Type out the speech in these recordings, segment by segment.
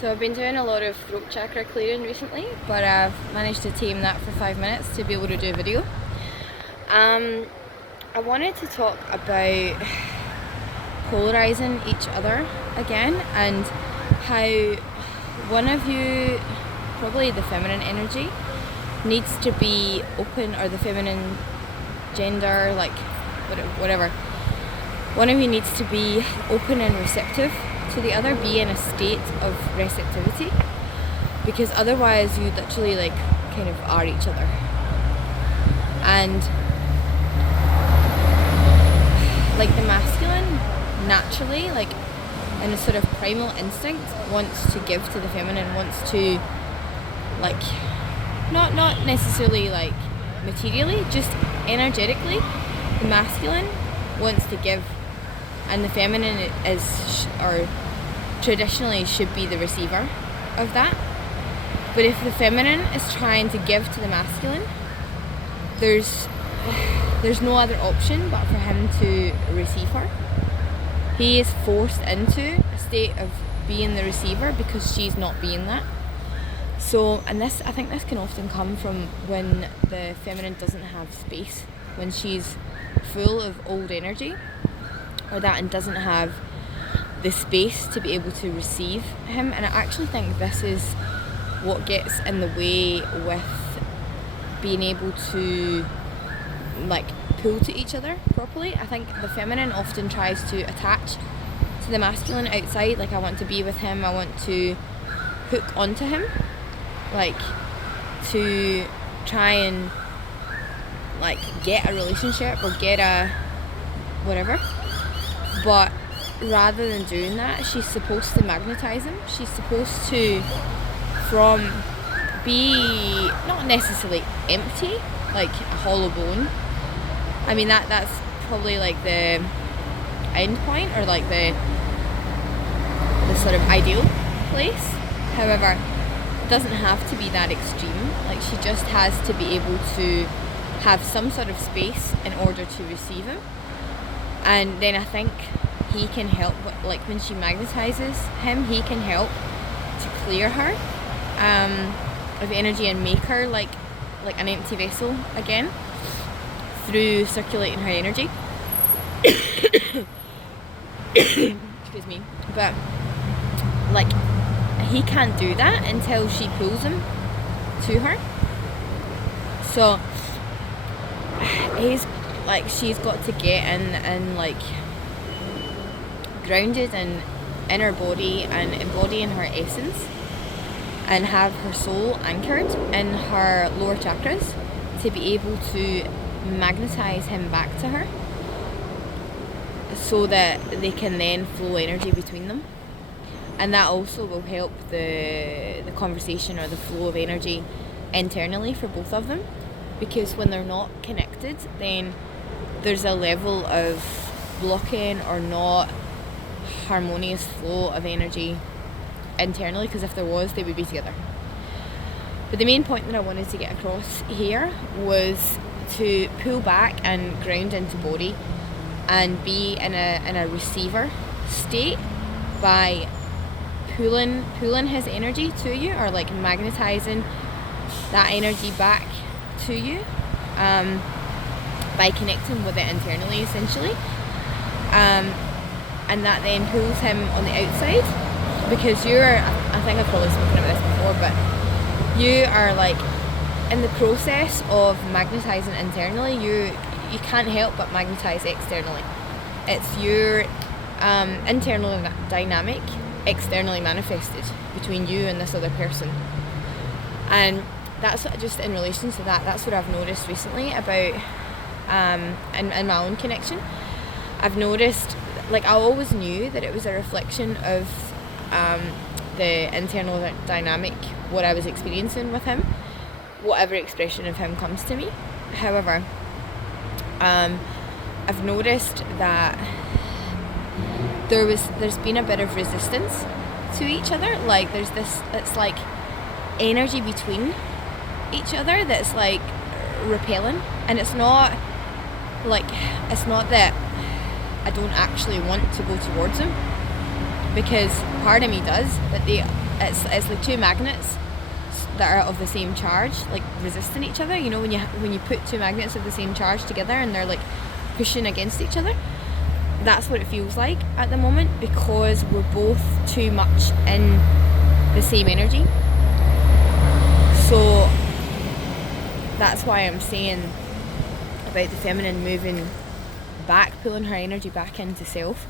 So I've been doing a lot of throat chakra clearing recently, but I've managed to tame that for 5 minutes to be able to do a video. I wanted to talk about polarizing each other again, and how one of you, probably the feminine energy, needs to be open, or the feminine gender, like whatever. One of you needs to be open and receptive to the other, be in a state of receptivity, because otherwise you literally kind of are each other. And the masculine naturally, in a sort of primal instinct, wants to give to the feminine, wants to not necessarily materially, just energetically. The masculine wants to give, and the feminine traditionally should be the receiver of that. But if the feminine is trying to give to the masculine, there's no other option but for him to receive her. He is forced into a state of being the receiver because she's not being that. So, and I think this can often come from when the feminine doesn't have space, when she's full of old energy or that, and doesn't have the space to be able to receive him. And I actually think this is what gets in the way with being able to pull to each other properly. I think the feminine often tries to attach to the masculine outside, I want to be with him, I want to hook onto him, to try and get a relationship or get a whatever. But rather than doing that, she's supposed to magnetize him. She's supposed to, from be not necessarily empty, a hollow bone. I mean that's probably the end point, or the sort of ideal place. However, it doesn't have to be that extreme. She just has to be able to have some sort of space in order to receive him. And then I think he can help, when she magnetizes him, he can help to clear her of energy and make her like an empty vessel again through circulating her energy. Excuse me. But he can't do that until she pulls him to her. So she's got to get in grounded in her body and embodying her essence, and have her soul anchored in her lower chakras to be able to magnetize him back to her, so that they can then flow energy between them. And that also will help the conversation, or the flow of energy internally for both of them, because when they're not connected, then there's a level of blocking or not harmonious flow of energy internally, because if there was, they would be together. But the main point that I wanted to get across here was to pull back and ground into body and be in a receiver state by pulling his energy to you, or magnetizing that energy back to you, by connecting with it internally, essentially, and that then pulls him on the outside, because I think I've probably spoken about this before, but you are in the process of magnetizing internally. You can't help but magnetize externally. It's your internal dynamic externally manifested between you and this other person. And that's just in relation to that. That's what I've noticed recently about in my own connection. I've noticed, I always knew that it was a reflection of the internal dynamic, what I was experiencing with him, whatever expression of him comes to me. However, I've noticed that there's been a bit of resistance to each other. There's this, it's energy between each other that's repelling, and it's not that I don't actually want to go towards him, because part of me does, but it's like two magnets that are of the same charge, like resisting each other. You know, when you put two magnets of the same charge together and they're like pushing against each other. That's what it feels like at the moment, because we're both too much in the same energy. So that's why I'm saying about the feminine moving back, pulling her energy back into self,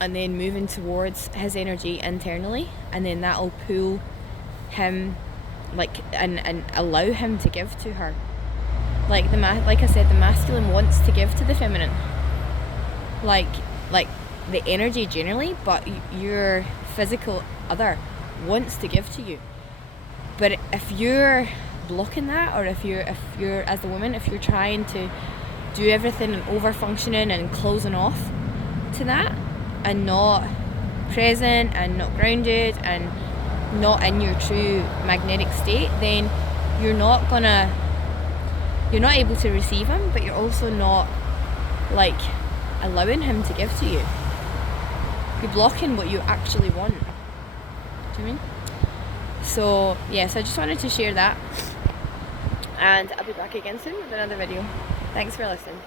and then moving towards his energy internally, and then that'll pull him, like, and allow him to give to her. Like like I said, the masculine wants to give to the feminine, like the energy generally, but your physical other wants to give to you. But if you're blocking that, or if you're as the woman, if you're trying to do everything and over functioning and closing off to that, and not present and not grounded and not in your true magnetic state, then you're not able to receive him, but you're also not like allowing him to give to you. You're blocking what you actually want. Do you mean? So yes, I just wanted to share that, and I'll be back again soon with another video. Thanks for listening.